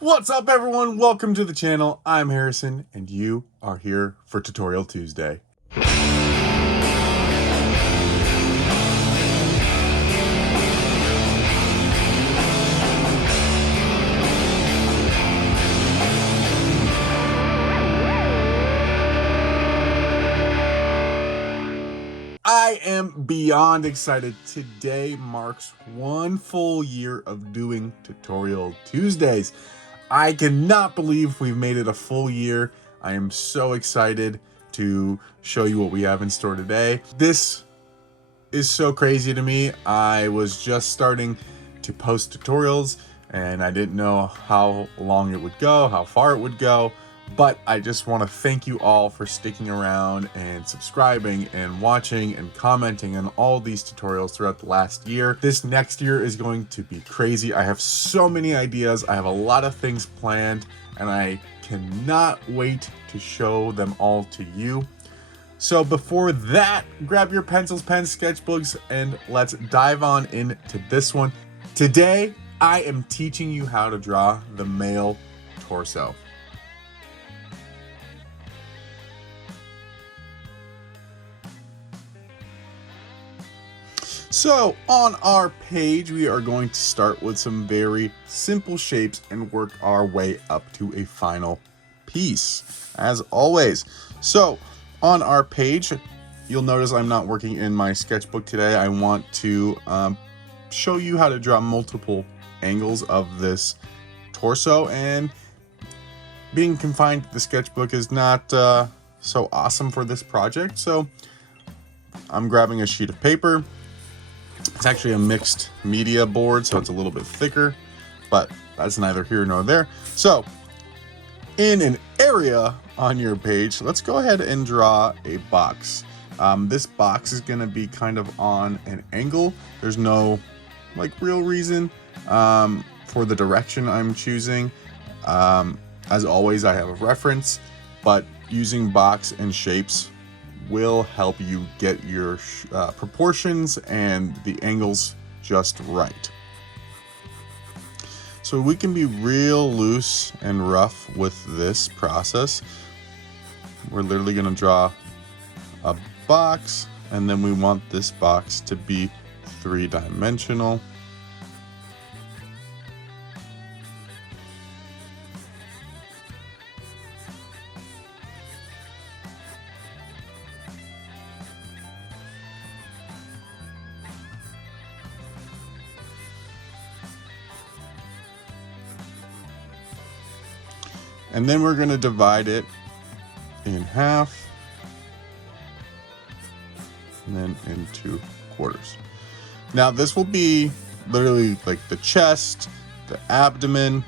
What's up, everyone? Welcome to the channel. I'm Harrison, and you are here for Tutorial Tuesday. I am beyond excited. Today marks 1 full year of doing Tutorial Tuesdays. I cannot believe we've made it a full year. I am so excited to show you what we have in store today. This is so crazy to me. I was just starting to post tutorials and I didn't know how long it would go, how far it would go. But I just want to thank you all for sticking around and subscribing and watching and commenting on all these tutorials throughout the last year. This next year is going to be crazy. I have so many ideas. I have a lot of things planned and I cannot wait to show them all to you. So before that, grab your pencils, pens, sketchbooks, and let's dive on into this one. Today, I am teaching you how to draw the male torso. So on our page, we are going to start with some very simple shapes and work our way up to a final piece, as always. So on our page, you'll notice I'm not working in my sketchbook today. I want to show you how to draw multiple angles of this torso, and being confined to the sketchbook is not so awesome for this project. So I'm grabbing a sheet of paper. It's actually a mixed media board, so it's a little bit thicker, but that's neither here nor there. So in an area on your page, let's go ahead and draw a box. This box is going to be kind of on an angle. There's no real reason for the direction I'm choosing. As always, I have a reference, but using box and shapes will help you get your proportions and the angles just right. So we can be real loose and rough with this process. We're literally going to draw a box, and then we want this box to be 3-dimensional. And then we're going to divide it in half and then into quarters. Now this will be literally like the chest, the abdomen,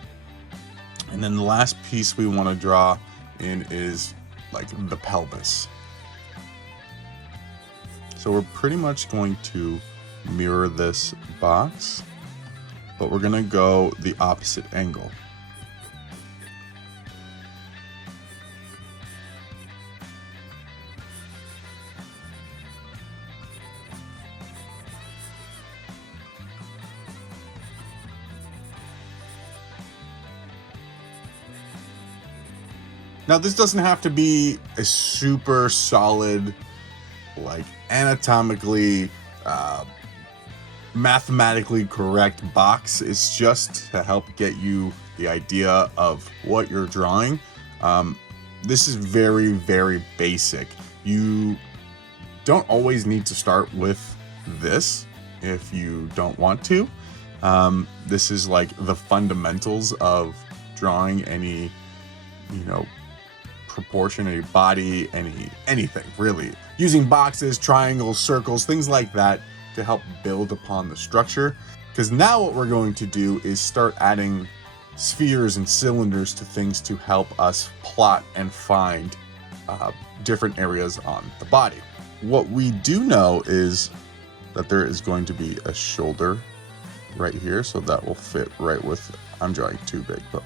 and then the last piece we want to draw in is like the pelvis. So we're pretty much going to mirror this box, but we're going to go the opposite angle. Now this doesn't have to be a super solid, anatomically, mathematically correct box. It's just to help get you the idea of what you're drawing. This is very, very basic. You don't always need to start with this if you don't want to. This is like the fundamentals of drawing any, proportion, any body, anything really. Using boxes, triangles, circles, things like that to help build upon the structure. Because now what we're going to do is start adding spheres and cylinders to things to help us plot and find different areas on the body. What we do know is that there is going to be a shoulder right here, so that will fit right with, I'm drawing too big, but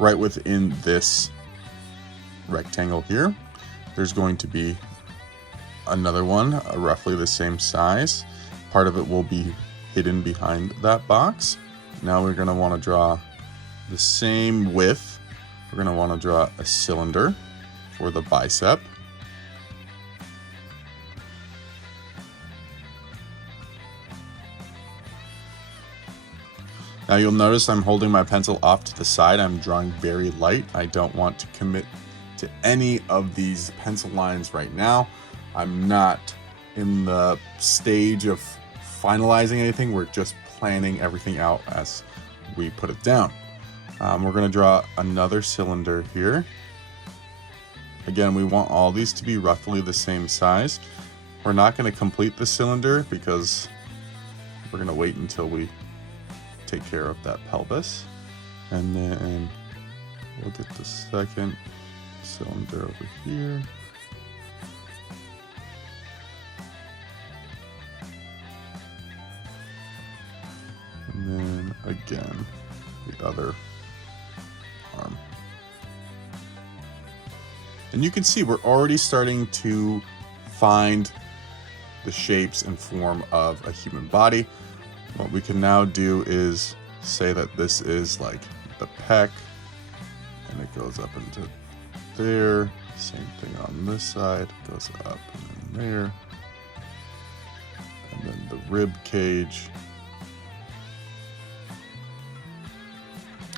right within this rectangle here. There's going to be another one roughly the same size. Part of it will be hidden behind that box. Now we're going to want to draw the same width, we're going to want to draw a cylinder for the bicep. Now you'll notice I'm holding my pencil off to the side. I'm drawing very light. I don't want to commit to any of these pencil lines right now. I'm not in the stage of finalizing anything. We're just planning everything out as we put it down. We're going to draw another cylinder here. Again, we want all these to be roughly the same size. We're not going to complete the cylinder because we're going to wait until we take care of that pelvis. And then we'll get the second cylinder over here. And then again, the other arm. And you can see we're already starting to find the shapes and form of a human body. What we can now do is say that this is like the pec, and it goes up into there. Same thing on this side, goes up and then there. And then the rib cage.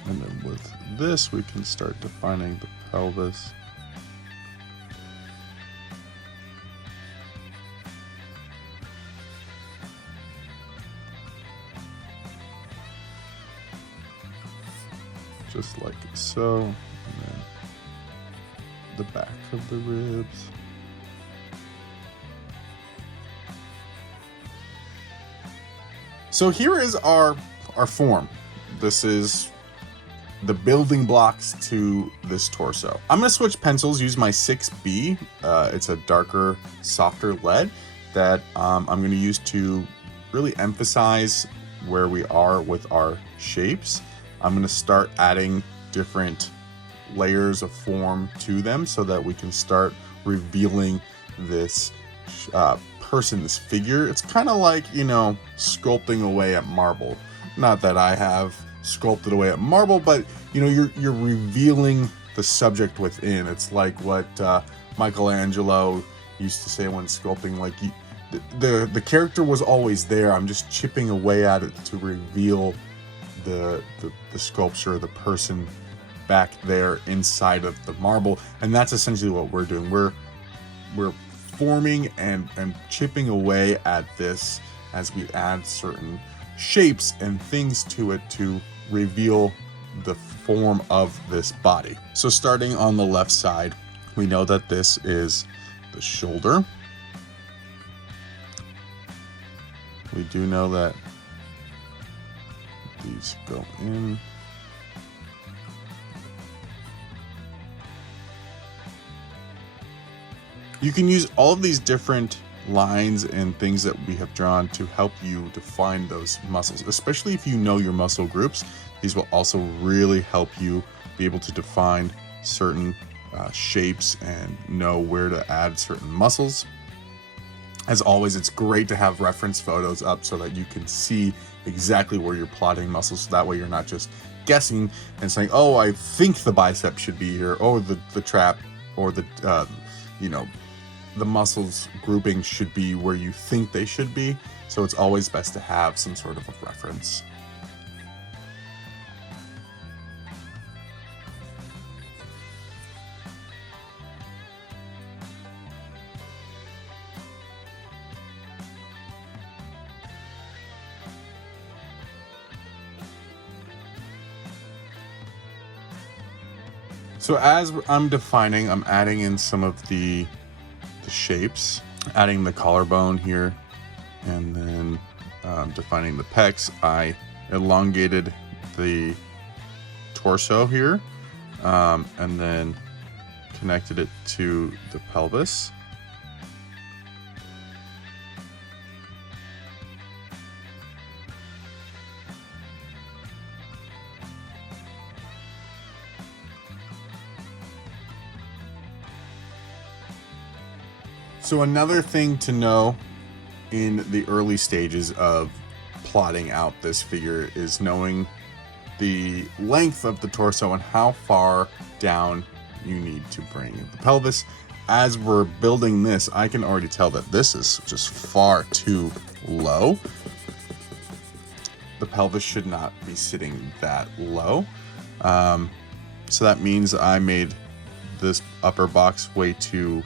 And then with this, we can start defining the pelvis. Just like so, and then the back of the ribs. So here is our form. This is the building blocks to this torso. I'm gonna switch pencils, use my 6B. It's a darker, softer lead that I'm gonna use to really emphasize where we are with our shapes. I'm going to start adding different layers of form to them so that we can start revealing this person, this figure. It's kind of like, you know, sculpting away at marble. Not that I have sculpted away at marble, but you know, you're revealing the subject within. It's like what Michelangelo used to say when sculpting, like the character was always there. I'm just chipping away at it to reveal the sculpture, the person back there inside of the marble. And that's essentially what we're doing. We're forming and chipping away at this as we add certain shapes and things to it to reveal the form of this body. So starting on the left side, we know that this is the shoulder. We do know that these go in. You can use all of these different lines and things that we have drawn to help you define those muscles, especially if you know your muscle groups. These will also really help you be able to define certain shapes and know where to add certain muscles. As always, it's great to have reference photos up so that you can see exactly where you're plotting muscles. So that way you're not just guessing and saying, oh, I think the bicep should be here, or the trap, or the, you know, the muscles grouping should be where you think they should be. So it's always best to have some sort of a reference. So as I'm defining, I'm adding in some of the shapes, adding the collarbone here, and then defining the pecs. I elongated the torso here, and then connected it to the pelvis. So another thing to know in the early stages of plotting out this figure is knowing the length of the torso and how far down you need to bring the pelvis. As we're building this, I can already tell that this is just far too low. The pelvis should not be sitting that low. So that means I made this upper box way too,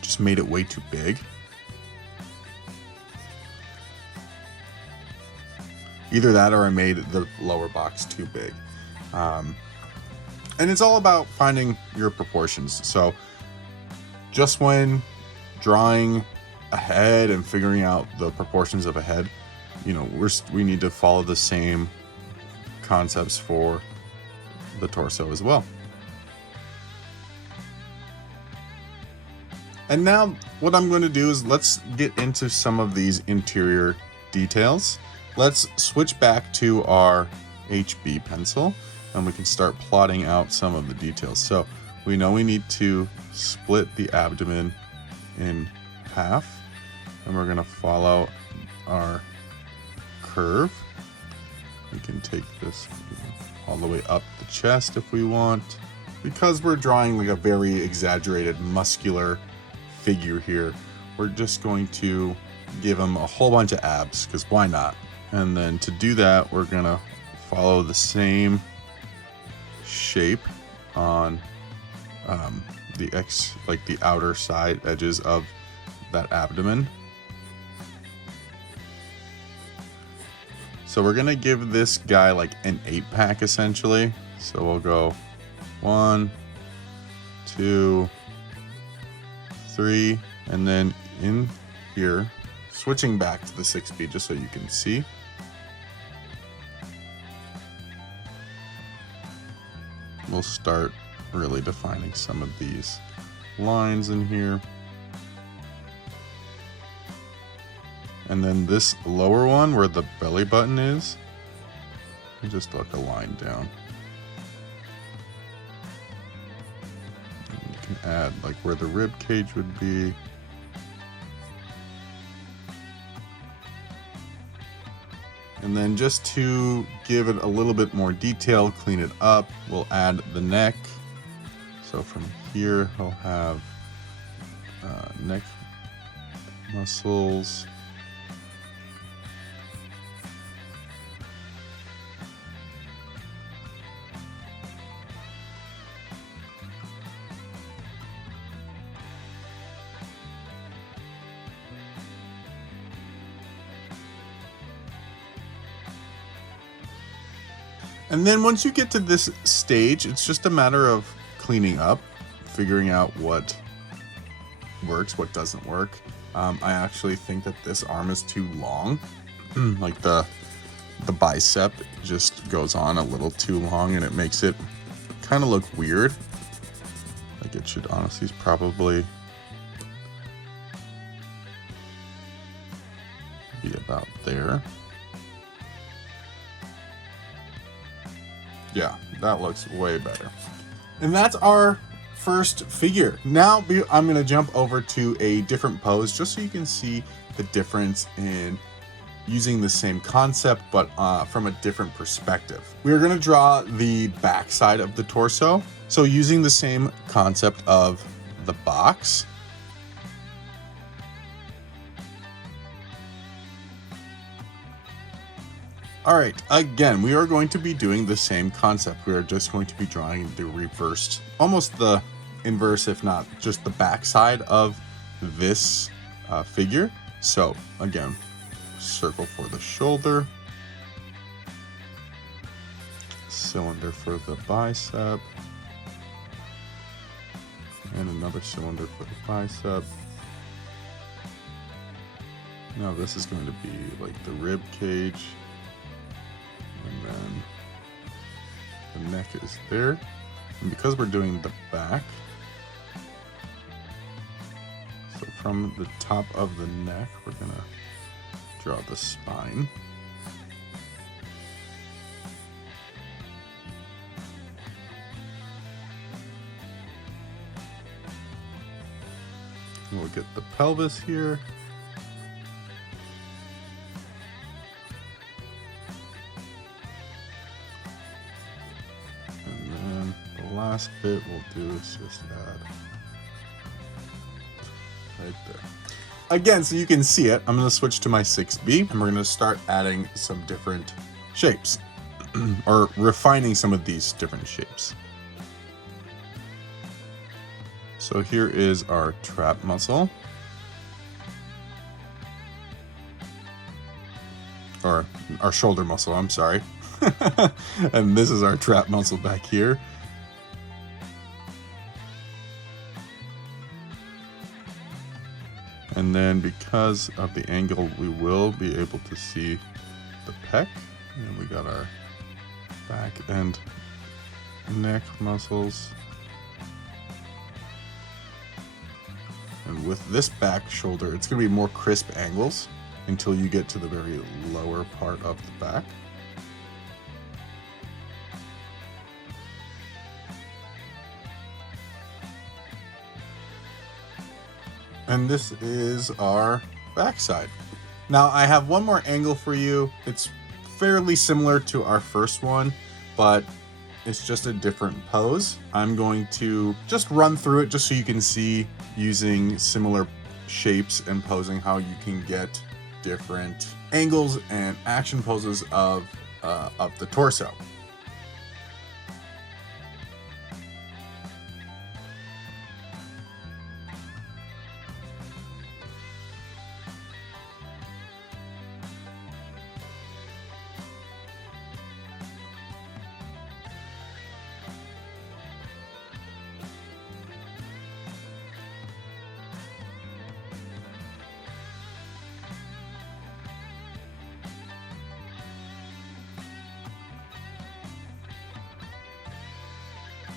just made it way too big. Either that or I made the lower box too big. And it's all about finding your proportions. So just when drawing a head and figuring out the proportions of a head, you know, we need to follow the same concepts for the torso as well. And now what I'm going to do is let's get into some of these interior details. Let's switch back to our HB pencil and we can start plotting out some of the details. So we know we need to split the abdomen in half, and we're going to follow our curve. We can take this all the way up the chest if we want. Because we're drawing like a very exaggerated muscular figure here, we're just going to give him a whole bunch of abs, because why not? And then to do that, we're going to follow the same shape on the outer side edges of that abdomen. So we're gonna give this guy like an 8-pack essentially. So we'll go 1, 2, 3, and then in here, switching back to the 6B just so you can see. We'll start really defining some of these lines in here. And then this lower one where the belly button is, just like a line down. And you can add like where the rib cage would be. And then just to give it a little bit more detail, clean it up, we'll add the neck. So from here, he'll have neck muscles. And then once you get to this stage, it's just a matter of cleaning up, figuring out what works, what doesn't work. I actually think that this arm is too long. Like the bicep just goes on a little too long and it makes it kind of look weird. Like it should honestly probably be about there. Yeah, that looks way better. And that's our first figure. Now I'm gonna jump over to a different pose just so you can see the difference in using the same concept, but from a different perspective. We are gonna draw the back side of the torso. So using the same concept of the box. All right, again, we are going to be doing the same concept. We are just going to be drawing the reversed, almost the inverse, if not just the back side of this figure. So again, circle for the shoulder, cylinder for the bicep, and another cylinder for the bicep. Now this is going to be like the rib cage. And then the neck is there. And because we're doing the back, so from the top of the neck, we're gonna draw the spine. And we'll get the pelvis here. last bit we'll do is just add right there. Again, so you can see it, I'm going to switch to my 6B and we're going to start adding some different shapes or refining some of these different shapes. So here is our trap muscle, or our shoulder muscle, I'm sorry. And this is our trap muscle back here. And then because of the angle, we will be able to see the pec. And we got our back and neck muscles. And with this back shoulder, it's going to be more crisp angles until you get to the very lower part of the back. And this is our backside. Now I have one more angle for you. It's fairly similar to our first one, but it's just a different pose. I'm going to just run through it just so you can see, using similar shapes and posing, how you can get different angles and action poses of the torso.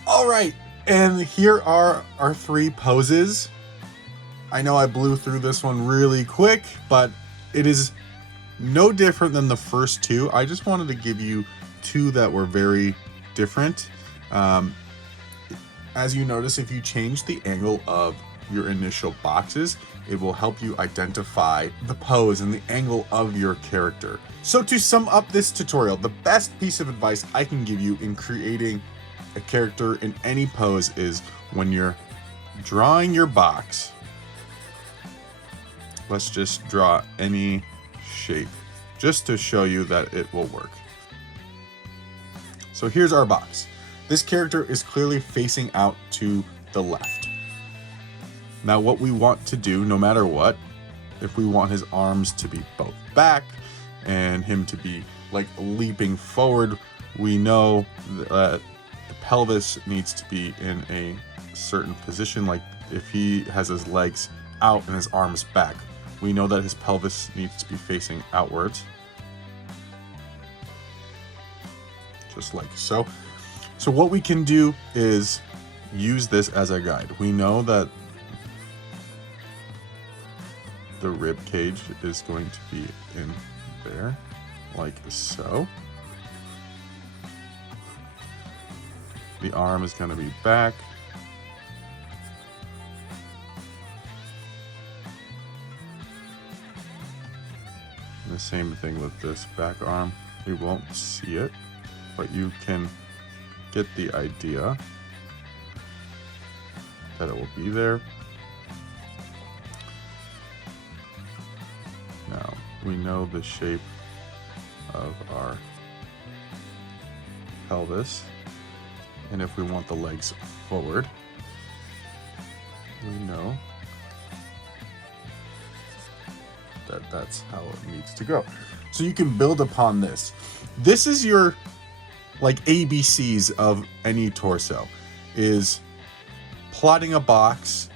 All right, and here are our 3 poses. I know I blew through this one really quick, but it is no different than the first 2. I just wanted to give you 2 that were very different. As you notice, if you change the angle of your initial boxes, it will help you identify the pose and the angle of your character. So to sum up this tutorial, the best piece of advice I can give you in creating a character in any pose is, when you're drawing your box, let's just draw any shape just to show you that it will work. So here's our box. This character is clearly facing out to the left. Now what we want to do, no matter what, if we want his arms to be both back and him to be like leaping forward, we know that the pelvis needs to be in a certain position. Like if he has his legs out and his arms back, we know that his pelvis needs to be facing outwards. Just like so. So what we can do is use this as a guide. We know that the rib cage is going to be in there, like so. The arm is going to be back. And the same thing with this back arm. We won't see it, but you can get the idea that it will be there. Now, we know the shape of our pelvis. And if we want the legs forward, we know that that's how it needs to go. So you can build upon this. This is your like ABCs of any torso, is plotting a box,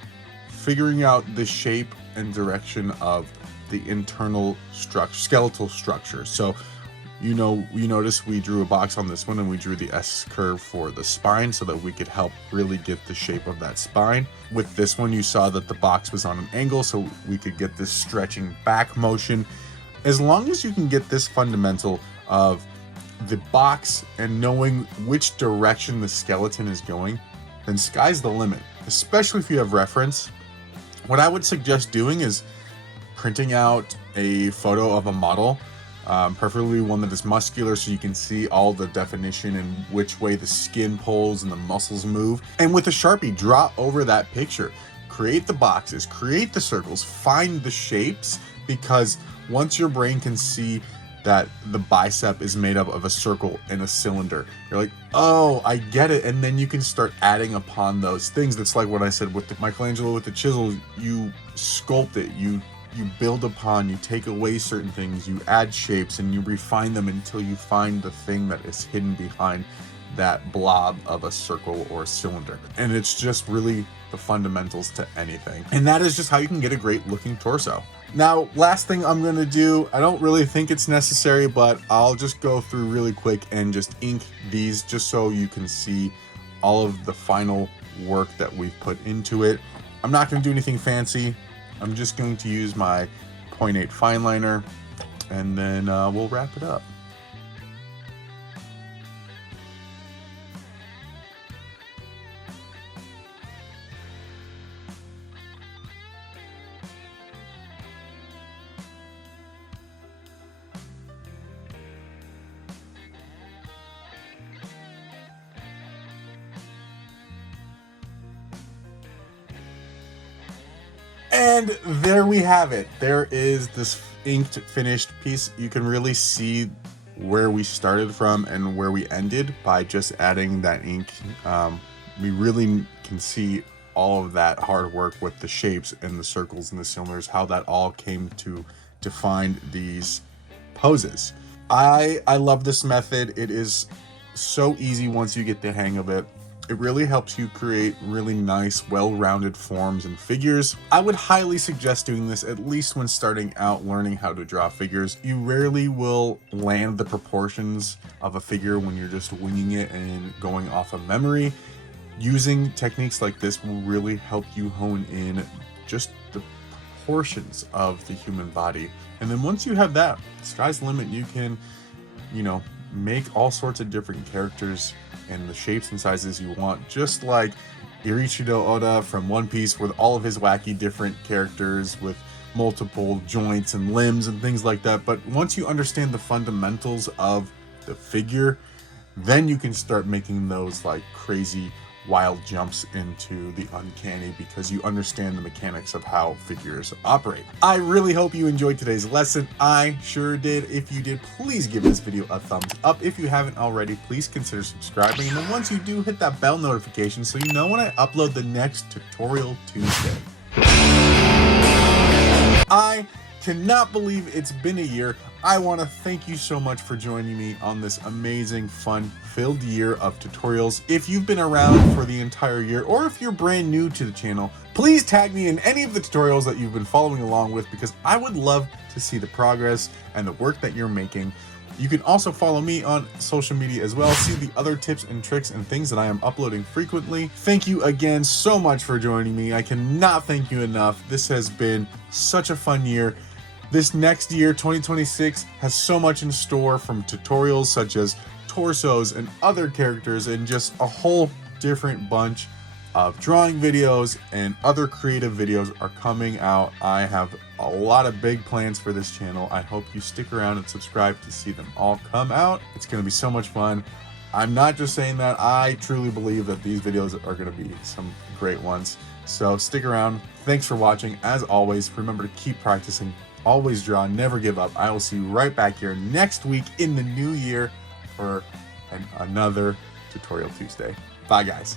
figuring out the shape and direction of the internal skeletal structure. So you notice we drew a box on this one, and we drew the S curve for the spine so that we could help really get the shape of that spine. With this one, you saw that the box was on an angle, so we could get this stretching back motion. As long as you can get this fundamental of the box and knowing which direction the skeleton is going, then sky's the limit, especially if you have reference. What I would suggest doing is printing out a photo of a model preferably one that is muscular so you can see all the definition and which way the skin pulls and the muscles move. And with a Sharpie, draw over that picture. Create the boxes, create the circles, find the shapes, because once your brain can see that the bicep is made up of a circle and a cylinder, you're like, oh, I get it. And then you can start adding upon those things. That's like what I said with Michelangelo with the chisel. You sculpt it, you build upon, you take away certain things, you add shapes, and you refine them until you find the thing that is hidden behind that blob of a circle or a cylinder. And it's just really the fundamentals to anything. And that is just how you can get a great looking torso. Now, last thing I'm gonna do, I don't really think it's necessary, but I'll just go through really quick and just ink these just so you can see all of the final work that we've put into it. I'm not gonna do anything fancy. I'm just going to use my 0.8 fine liner, and then we'll wrap it up. And there we have it. There is this inked finished piece. You can really see where we started from and where we ended by just adding that ink. We really can see all of that hard work with the shapes and the circles and the cylinders, how that all came to define these poses. I love this method. It is so easy once you get the hang of it. It really helps you create really nice, well-rounded forms and figures. I would highly suggest doing this at least when starting out learning how to draw figures. You rarely will land the proportions of a figure when you're just winging it and going off of memory. Using techniques like this will really help you hone in just the proportions of the human body. And then once you have that, sky's the limit. You can, make all sorts of different characters and the shapes and sizes you want, just like Irichido Oda from One Piece with all of his wacky different characters with multiple joints and limbs and things like that. But once you understand the fundamentals of the figure, then you can start making those like crazy wild jumps into the uncanny, because you understand the mechanics of how figures operate. I really hope you enjoyed today's lesson. I sure did. If you did, please give this video a thumbs up. If you haven't already, please consider subscribing. And then once you do, hit that bell notification so you know when I upload the next Tutorial Tuesday. I cannot believe it's been a year. I want to thank you so much for joining me on this amazing, fun-filled year of tutorials. If you've been around for the entire year, or if you're brand new to the channel, please tag me in any of the tutorials that you've been following along with, because I would love to see the progress and the work that you're making. You can also follow me on social media as well, see the other tips and tricks and things that I am uploading frequently. Thank you again so much for joining me. I cannot thank you enough. This has been such a fun year. This next year, 2026, has so much in store, from tutorials such as torsos and other characters, and just a whole different bunch of drawing videos and other creative videos are coming out. I have a lot of big plans for this channel. I hope you stick around and subscribe to see them all come out. It's going to be so much fun. I'm not just saying that. I truly believe that these videos are going to be some great ones. So stick around. Thanks for watching. As always, remember to keep practicing. Always draw, never give up. I will see you right back here next week in the new year for another Tutorial Tuesday. Bye, guys.